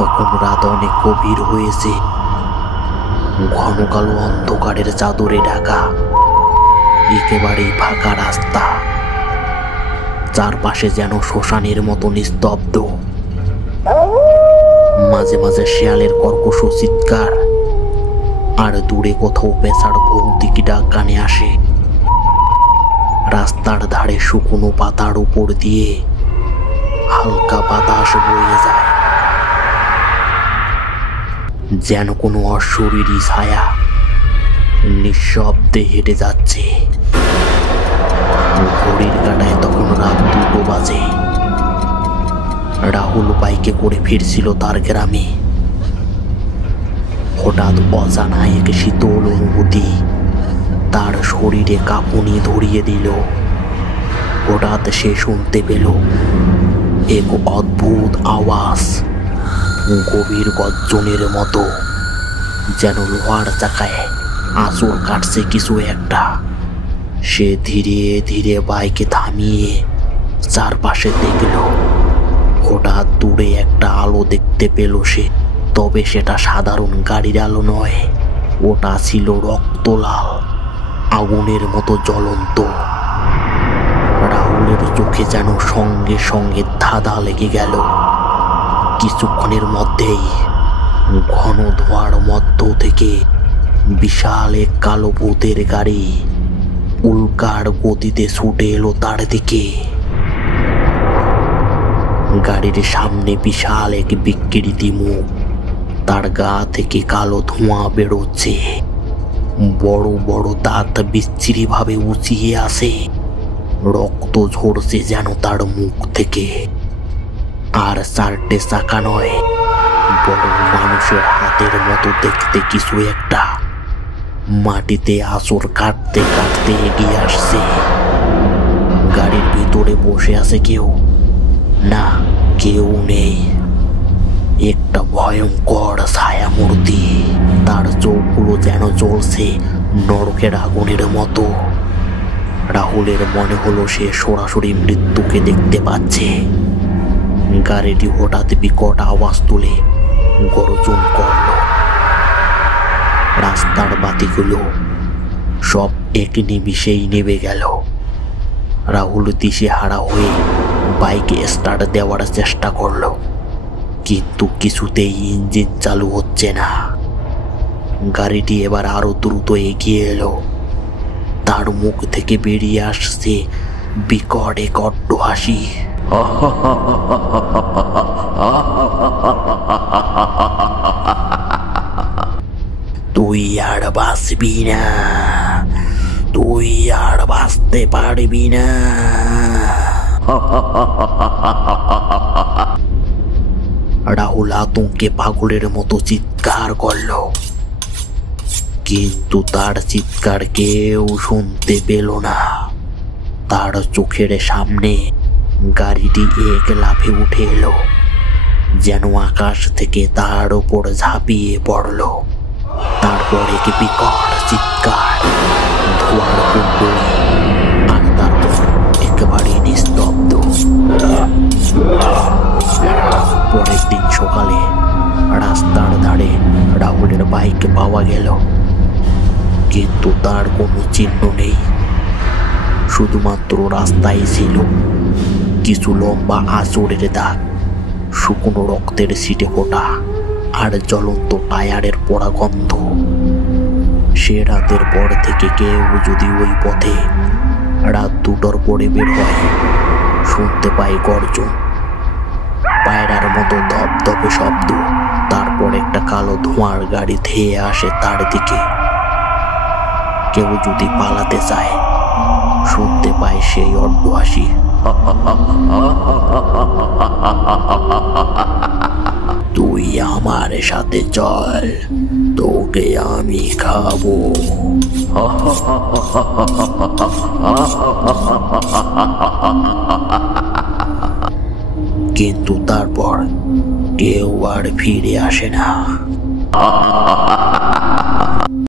তখন রাত অনেক গভীর হয়েছে। ঘন কালো অন্ধকারের চাদরে ঢাকা একেবারেই ফাঁকা রাস্তা। চারপাশে যেন শ্মশানের মতো নিস্তব্ধ। মাঝে মাঝে শেয়ালের কর্কশ চিৎকার আর দূরে কোথাও পেঁচার ভৌতিক ডাক কানে আসে। রাস্তার ধারে শুকনো পাতার উপর দিয়ে হালকা বাতাস বয়ে যায়, যেন কোনো অশরীরী ছায়া নিঃশব্দে হেঁটে যাচ্ছে। ঘড়ির কাঁটায় তখন রাত 2টো বাজে। রাহুল বাইকে করে ফিরছিল তার গ্রামে। হঠাৎ অজানা এক শীতল অনুভূতি তার শরীরে কাঁপুনি ধরিয়ে দিল। হঠাৎ সে শুনতে পেল এক অদ্ভুত আওয়াজ, গভীর গর্জনের মতো, যেন লোহার চাকায় আঁচড় কাটছে কিছু একটা। সে ধীরে ধীরে বাইকে থামিয়ে চারপাশে দেখল। হঠাৎ দূরে একটা আলো দেখতে পেল সে। তবে সেটা সাধারণ গাড়ির আলো নয়, ওটা ছিল রক্তলাল, আগুনের মতো জ্বলন্ত। রাহুলের চোখে যেন সঙ্গে সঙ্গে ধাঁধা লেগে গেল। কিছুক্ষণের মধ্যেই ঘন ধোঁয়ার মধ্য থেকে বিশাল এক কালো ভূতের গাড়ি উল্কার গতিতে ছুটে এলো তার দিকে। গাড়ির সামনে বিশাল এক বিকৃতি মুখ, তার গা থেকে কালো ধোঁয়া বেরোচ্ছে। বড় বড় দাঁত বিচ্ছিরি ভাবে উঁচিয়ে আসে, রক্ত ঝরছে যেন তার মুখ থেকে। আর 4টে চাকা নয়, বড় মানুষের হাতের মতো দেখতে কিছু একটা মাটিতে আঁচড় কাটতে কাটতে এগিয়ে আসছে। গাড়ির ভিতরে বসে আছে কেউ? না, কেউ নেই। একটা ভয়ঙ্কর ছায়া মূর্তি, তার চোখগুলো যেন জ্বলছে নরকের আগুনের মতো। রাহুলের মনে হলো সে সরাসরি মৃত্যুকে দেখতে পাচ্ছে। গাড়িটি হঠাৎ বিকট আওয়াজ তুলে গর্জন করল। রাস্তার বাতিগুলো সব এক নিমিষেই নেভে গেল। রাহুল দিশেহারা হয়ে বাইকে স্টার্ট দেওয়ার চেষ্টা করল, কিন্তু কিছুতেই ইঞ্জিন চালু হচ্ছে না। গাড়িটি এবার আরো দ্রুত এগিয়ে এলো। তার মুখ থেকে বেরিয়ে আসছে বিকট এক অট্ট হাসি। তুই আর বাঁচবি না, তুই আর বাঁচতে পারবি না। রাহুল আতঙ্কে পাগলের মতো চিৎকার করল, কিন্তু তার চিৎকার কেউ শুনতে পেল না। তার চোখের সামনে গাড়িটি এক লাফে উঠে এলো, যেন আকাশ থেকে তার উপর ঝাঁপিয়ে পড়ল। তারপর এক বিকট চিৎকার, ধোঁয়ার কুণ্ডলী, আর তারপর একেবারে নিস্তব্ধ। পরের দিন সকালে রাস্তার ধারে রাহুলের বাইক পাওয়া গেল, কিন্তু তার কোনো চিহ্ন নেই। শুধুমাত্র রাস্তায় ছিল কিছু লম্বা আঁচড়ের দাগ, শুকনো রক্তের ছিটে ফোটা আর জ্বলন্ত টায়ারের পোড়া গন্ধ। সে রাতের পর থেকে কেউ যদি ওই পথে রাত 2টোর পরে বের হয়, শুনতে পায় গর্জন, পায়রার মতো ধপধপে শব্দ। তারপর একটা কালো ধোঁয়ার গাড়ি ধেয়ে আসে তার দিকে। কেউ যদি পালাতে চায়, শুনতে পায় সেই অট্ট হাসি। তুই আমার সাথে চল, তোকে আমি খাবো। কিন্তু তারপর কেউ আর ফিরে আসে না।